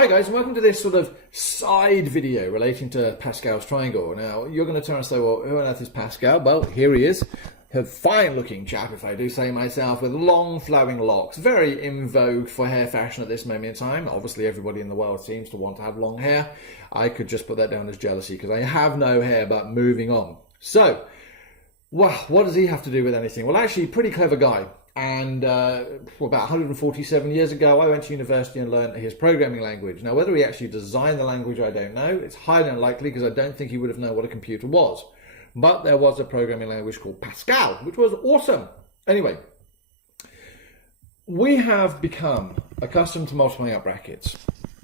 Hi guys, and welcome to this sort of side video relating to Pascal's triangle. Now, you're going to turn and say, well, who on earth is Pascal? Well, here he is. A fine looking chap, if I do say myself, with long flowing locks. Very in vogue for hair fashion at this moment in time. Obviously, everybody in the world seems to want to have long hair. I could just put that down as jealousy because I have no hair, but moving on. So, well, what does he have to do with anything? Well, actually, pretty clever guy. And about 147 years ago, I went to university and learned his programming language. Now, whether he actually designed the language, I don't know. It's highly unlikely because I don't think he would have known what a computer was. But there was a programming language called Pascal, which was awesome. Anyway, we have become accustomed to multiplying up brackets.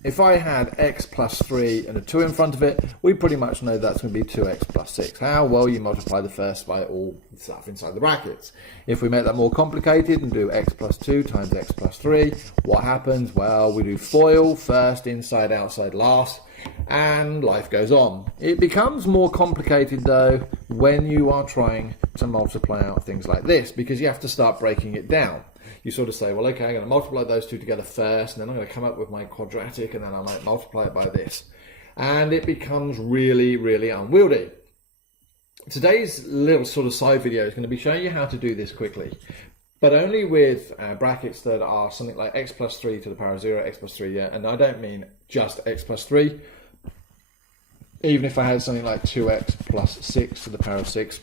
If I had x plus 3 and a 2 in front of it, we pretty much know that's going to be 2x plus 6. How? Well, you multiply the first by all the stuff inside the brackets. If we make that more complicated and do x plus 2 times x plus 3, what happens? Well, we do FOIL, first, inside, outside, last, and life goes on. It becomes more complicated, though, when you are trying to multiply out things like this, because you have to start breaking it down. You sort of say, well, okay, I'm going to multiply those two together first, and then I'm going to come up with my quadratic, and then I might multiply it by this. And it becomes really, really unwieldy. Today's little sort of side video is going to be showing you how to do this quickly, but only with brackets that are something like x plus 3 to the power of 0, x plus 3, yeah, and I don't mean just x plus 3. Even if I had something like 2x plus 6 to the power of 6,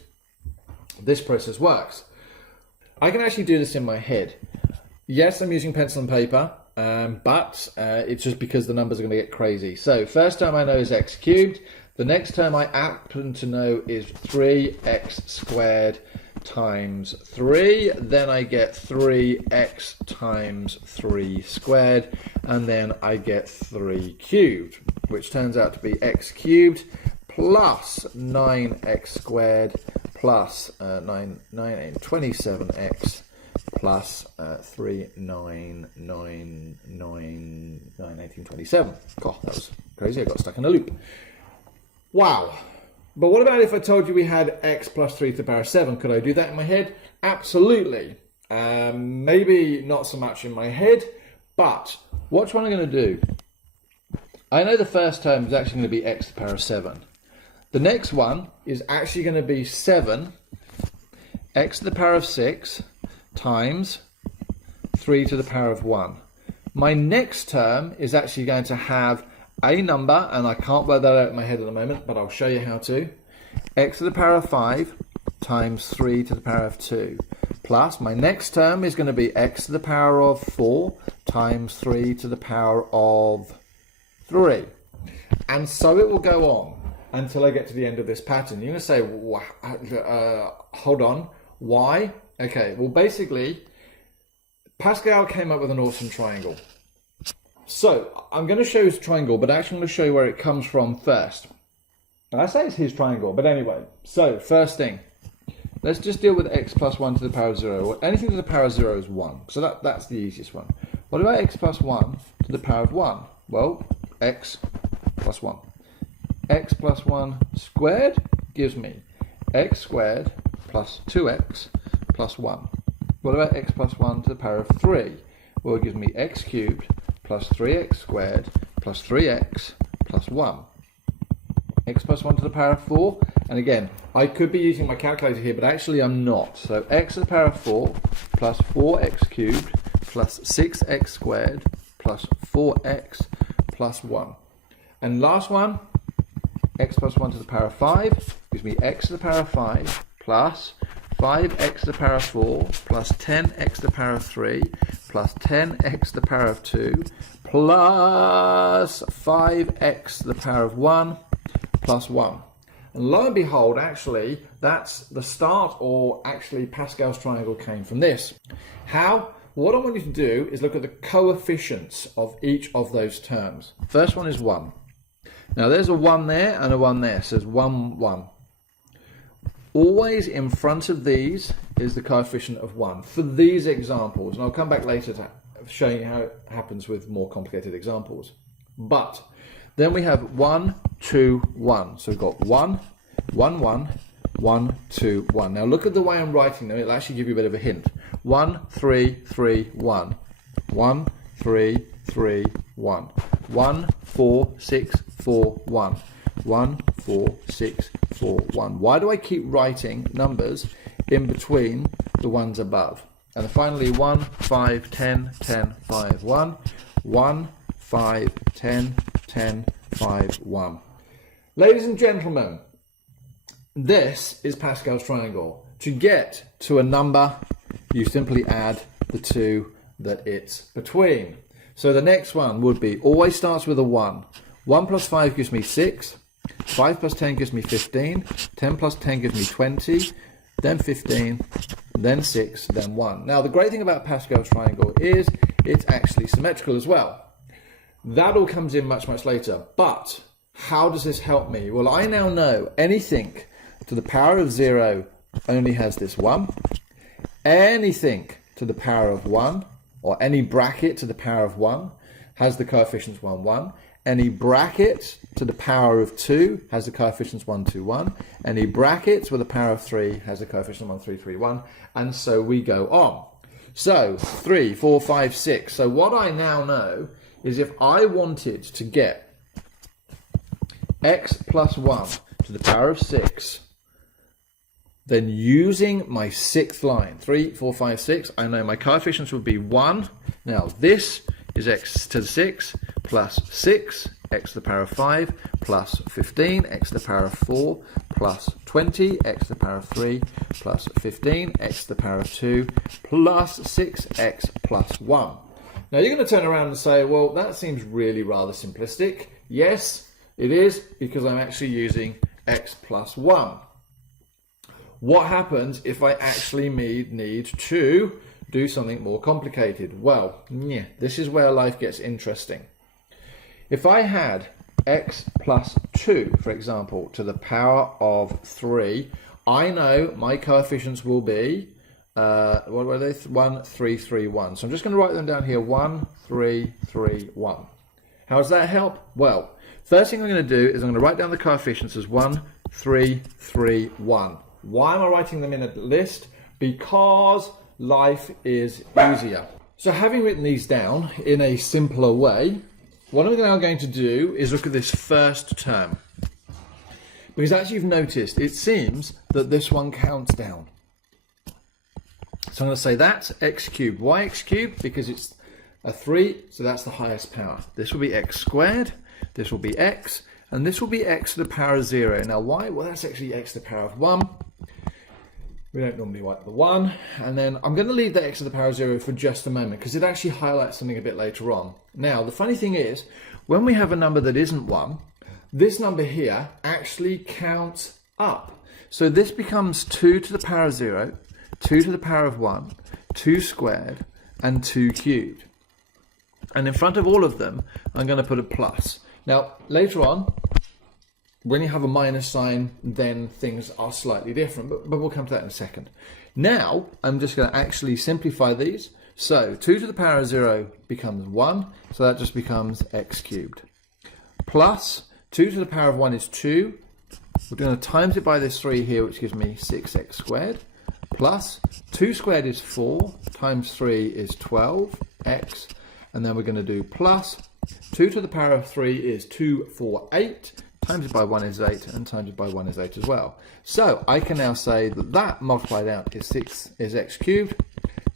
this process works. I can actually do this in my head. Yes, I'm using pencil and paper, but it's just because the numbers are going to get crazy. So, first term I know is x cubed. The next term I happen to know is 3x squared times 3. Then I get 3x times 3 squared. And then I get 3 cubed, which turns out to be x cubed plus 9x squared plus 27x plus 3, 9, 9, 9, 9, 18, 27. God, that was crazy. I got stuck in a loop. Wow. But what about if I told you we had x plus 3 to the power of 7? Could I do that in my head? Absolutely. Maybe not so much in my head, but watch what I'm going to do. I know the first term is actually going to be x to the power of 7. The next one is actually going to be 7 x to the power of 6 times 3 to the power of 1. My next term is actually going to have a number, and I can't work that out in my head at the moment, but I'll show you how to. X to the power of 5 times 3 to the power of 2. Plus, my next term is going to be x to the power of 4 times 3 to the power of 3. And so it will go on until I get to the end of this pattern. You're going to say, hold on, why? Okay, well basically, Pascal came up with an awesome triangle. So, I'm going to show his triangle, but actually I'm going to show you where it comes from first. And I say it's his triangle, but anyway. So, first thing, let's just deal with x plus 1 to the power of 0. Anything to the power of 0 is 1, so that's the easiest one. What about x plus 1 to the power of 1? Well, x plus 1. X plus 1 squared gives me x squared plus 2x plus 1. What about x plus 1 to the power of 3? Well, it gives me x cubed plus 3x squared plus 3x plus 1. X plus 1 to the power of 4. And again, I could be using my calculator here, but actually I'm not. So x to the power of 4 plus 4x cubed plus 6x squared plus 4x plus 1. And last one, x plus 1 to the power of 5 gives me x to the power of 5 plus 5x to the power of 4 plus 10x to the power of 3 plus 10x to the power of 2 plus 5x to the power of 1 plus 1. And lo and behold, actually, that's the start, or actually Pascal's triangle came from this. How? What I want you to do is look at the coefficients of each of those terms. First one is 1. Now there's a 1 there and a 1 there, so there's 1, 1. Always in front of these is the coefficient of 1 for these examples, and I'll come back later to show you how it happens with more complicated examples. But then we have 1, 2, 1. So we've got 1, 1, 1, 1, 2, 1. Now look at the way I'm writing them, it'll actually give you a bit of a hint. 1, 3, 3, 1. 1, 3, 3, 1. 1, 4, 6, 4, 1. 1, 4, 6, 4, 1. Why do I keep writing numbers in between the ones above? And finally 1, 5, 10, 10, 5, 1. 1, 5, 10, 10, 5, 1. Ladies and gentlemen, this is Pascal's triangle. To get to a number, you simply add the two that it's between. So the next one would be, always starts with a 1. 1 plus 5 gives me 6. 5 plus 10 gives me 15. 10 plus 10 gives me 20. Then 15. Then 6. Then 1. Now the great thing about Pascal's triangle is it's actually symmetrical as well. That all comes in much, much later. But how does this help me? Well, I now know anything to the power of 0 only has this 1. Anything to the power of 1, or any bracket to the power of 1, has the coefficients 1, 1. Any bracket to the power of 2 has the coefficients 1, 2, 1. Any bracket with the power of 3 has the coefficient 1, 3, 3, 1. And so we go on. So 3, 4, 5, 6. So what I now know is if I wanted to get x plus 1 to the power of 6, then using my sixth line, 3, 4, 5, 6, I know my coefficients would be 1. Now this is x to the 6 plus 6, x to the power of 5 plus 15, x to the power of 4 plus 20, x to the power of 3 plus 15, x to the power of 2 plus 6x plus 1. Now you're going to turn around and say, well, that seems really rather simplistic. Yes, it is, because I'm actually using x plus 1. What happens if I actually need to do something more complicated? Well, yeah, this is where life gets interesting. If I had x plus 2, for example, to the power of 3, I know my coefficients will be, what were they? 1, 3, 3, 1. So I'm just going to write them down here, 1, 3, 3, 1. How does that help? Well, first thing I'm going to do is I'm going to write down the coefficients as 1, 3, 3, 1. Why am I writing them in a list? Because life is easier. So having written these down in a simpler way, what I'm now going to do is look at this first term. Because as you've noticed, it seems that this one counts down. So I'm going to say that's x cubed. Why x cubed? Because it's a 3, so that's the highest power. This will be x squared, this will be x, and this will be x to the power of 0. Now why? Well, that's actually x to the power of 1. We don't normally write the 1. And then I'm going to leave the x to the power of 0 for just a moment, because it actually highlights something a bit later on. Now, the funny thing is, when we have a number that isn't 1, this number here actually counts up. So this becomes 2 to the power of 0, 2 to the power of 1, 2 squared, and 2 cubed. And in front of all of them, I'm going to put a plus. Now, later on, when you have a minus sign, then things are slightly different, but we'll come to that in a second. Now, I'm just going to actually simplify these. So 2 to the power of 0 becomes 1, so that just becomes x cubed. Plus 2 to the power of 1 is 2. We're going to times it by this 3 here, which gives me 6x squared. Plus 2 squared is 4, times 3 is 12x. And then we're going to do plus 2 to the power of 3 is 2, 4, 8. Times it by 1 is 8, and times it by 1 is 8 as well. So I can now say that that multiplied out is x cubed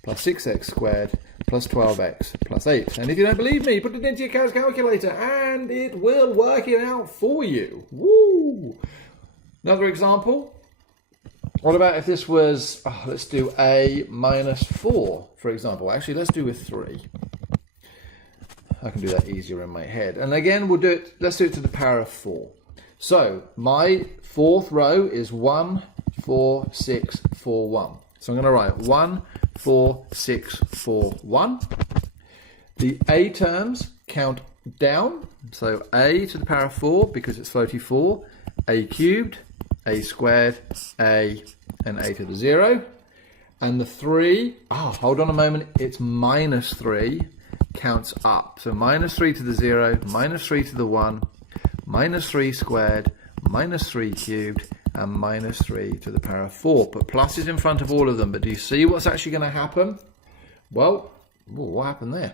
plus 6x squared plus 12x plus 8. And if you don't believe me, put it into your calculator and it will work it out for you. Woo! Another example. What about if this was, let's do a minus 4, for example. Actually, let's do with 3. I can do that easier in my head. And again, we'll do it, let's do it to the power of 4. So my fourth row is 1, 4, 6, 4, 1. So I'm going to write 1, 4, 6, 4, 1. The a terms count down. So a to the power of 4, because it's floaty 4, a cubed, a squared, a, and a to the 0. And the 3, hold on a moment, it's minus 3, counts up. So minus 3 to the 0, minus 3 to the 1, minus 3 squared, minus 3 cubed, and minus 3 to the power of 4. Put pluses in front of all of them, but do you see what's actually going to happen? Well, what happened there?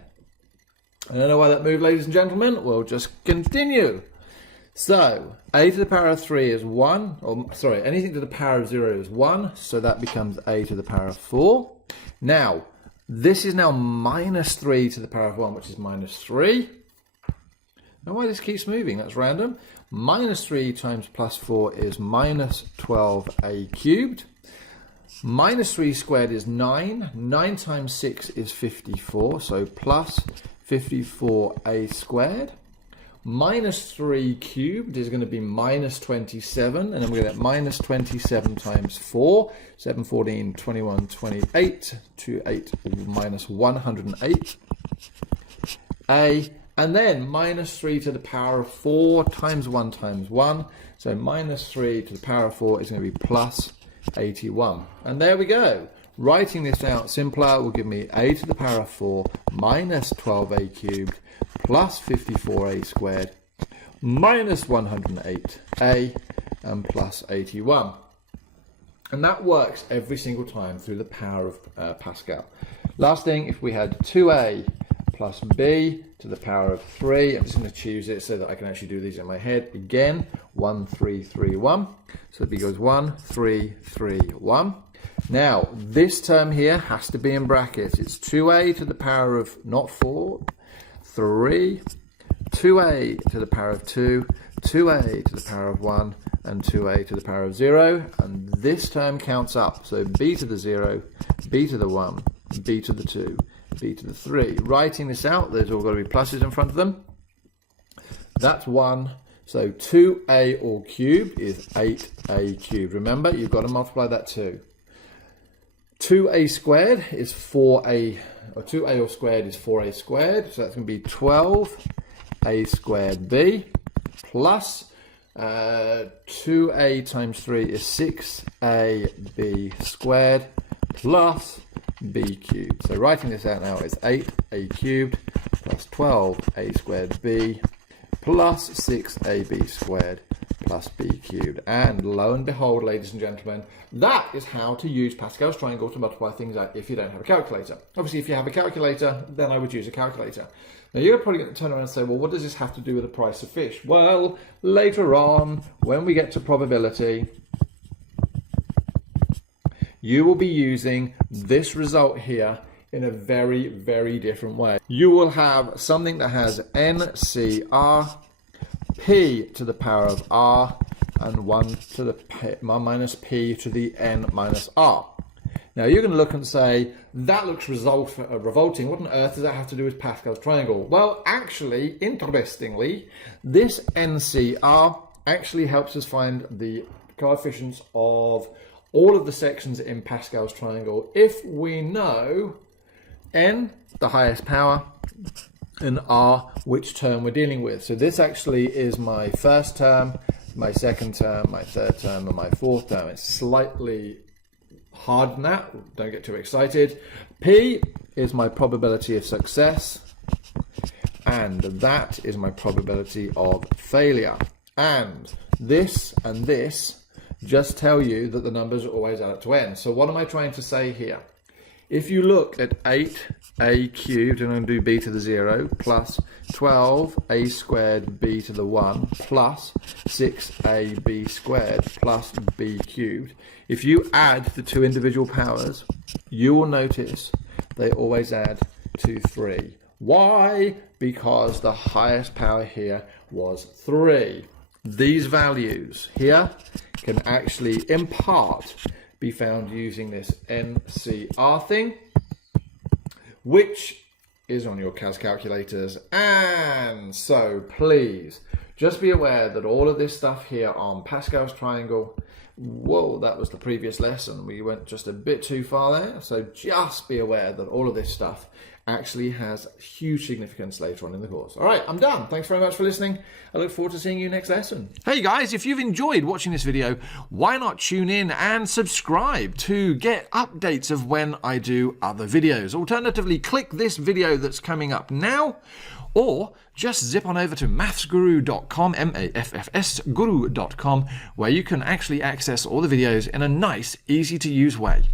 I don't know why that moved, ladies and gentlemen. We'll just continue. So, a to the power of 3 is 1. Or, sorry, anything to the power of 0 is 1. So that becomes a to the power of 4. Now, this is now minus 3 to the power of 1, which is minus 3. Now, why this keeps moving? That's random. Minus 3 times plus 4 is minus 12a cubed. Minus 3 squared is 9. 9 times 6 is 54. So plus 54a squared. Minus 3 cubed is going to be minus 27, and then we're going to get minus 27 times 4, 7, 14, 21, 28, 2, 8, minus 108. And then minus 3 to the power of 4 times 1 times 1. So minus 3 to the power of 4 is going to be plus 81. And there we go. Writing this out simpler will give me a to the power of 4 minus 12a cubed plus 54a squared minus 108a and plus 81. And that works every single time through the power of Pascal. Last thing, if we had 2a plus b to the power of 3, I'm just going to choose it so that I can actually do these in my head. Again, 1, 3, 3, 1. So b goes 1, 3, 3, 1. Now, this term here has to be in brackets. It's 2a to the power of not 4, 3, 2a to the power of 2, 2a to the power of 1, and 2a to the power of 0. And this term counts up. So b to the 0, b to the 1, b to the 2, b to the 3. Writing this out, there's all got to be pluses in front of them. That's 1. So 2a all cubed is 8a cubed. Remember, you've got to multiply that 2. 2a squared is 4a, or 2a all squared is 4a squared. So that's going to be 12a squared b plus 2a times 3 is 6ab squared plus b cubed. So writing this out now is 8a cubed plus 12a squared b plus 6ab squared plus b cubed. And lo and behold, ladies and gentlemen, that is how to use Pascal's triangle to multiply things out if you don't have a calculator. Obviously, if you have a calculator, then I would use a calculator. Now, you're probably going to turn around and say, well, what does this have to do with the price of fish? Well, later on, when we get to probability, you will be using this result here in a very, very different way. You will have something that has NCR, P to the power of R, and 1 to the p minus P to the N minus R. Now you're going to look and say, that looks revolting. What on earth does that have to do with Pascal's triangle? Well, actually, interestingly, this NCR actually helps us find the coefficients of all of the sections in Pascal's triangle if we know N, the highest power, and R, which term we're dealing with. So this actually is my first term, my second term, my third term, and my fourth term. It's slightly hard than that. Don't get too excited. P is my probability of success, and that is my probability of failure. And this just tell you that the numbers always add up to N. So what am I trying to say here? If you look at 8a cubed, and I'm going to do b to the 0, plus 12a squared b to the 1, plus 6ab squared plus b cubed, if you add the two individual powers, you will notice they always add to 3. Why? Because the highest power here was 3. These values here can actually, in part, be found using this NCR thing, which is on your CAS calculators. And so please just be aware that all of this stuff here on Pascal's triangle, whoa, that was the previous lesson. We went just a bit too far there. So just be aware that all of this stuff actually has huge significance later on in the course. All right, I'm done. Thanks very much for listening. I look forward to seeing you next lesson. Hey guys, if you've enjoyed watching this video, why not tune in and subscribe to get updates of when I do other videos. Alternatively, click this video that's coming up now, or just zip on over to mathsguru.com, maffsguru.com, where you can actually access all the videos in a nice, easy to use way.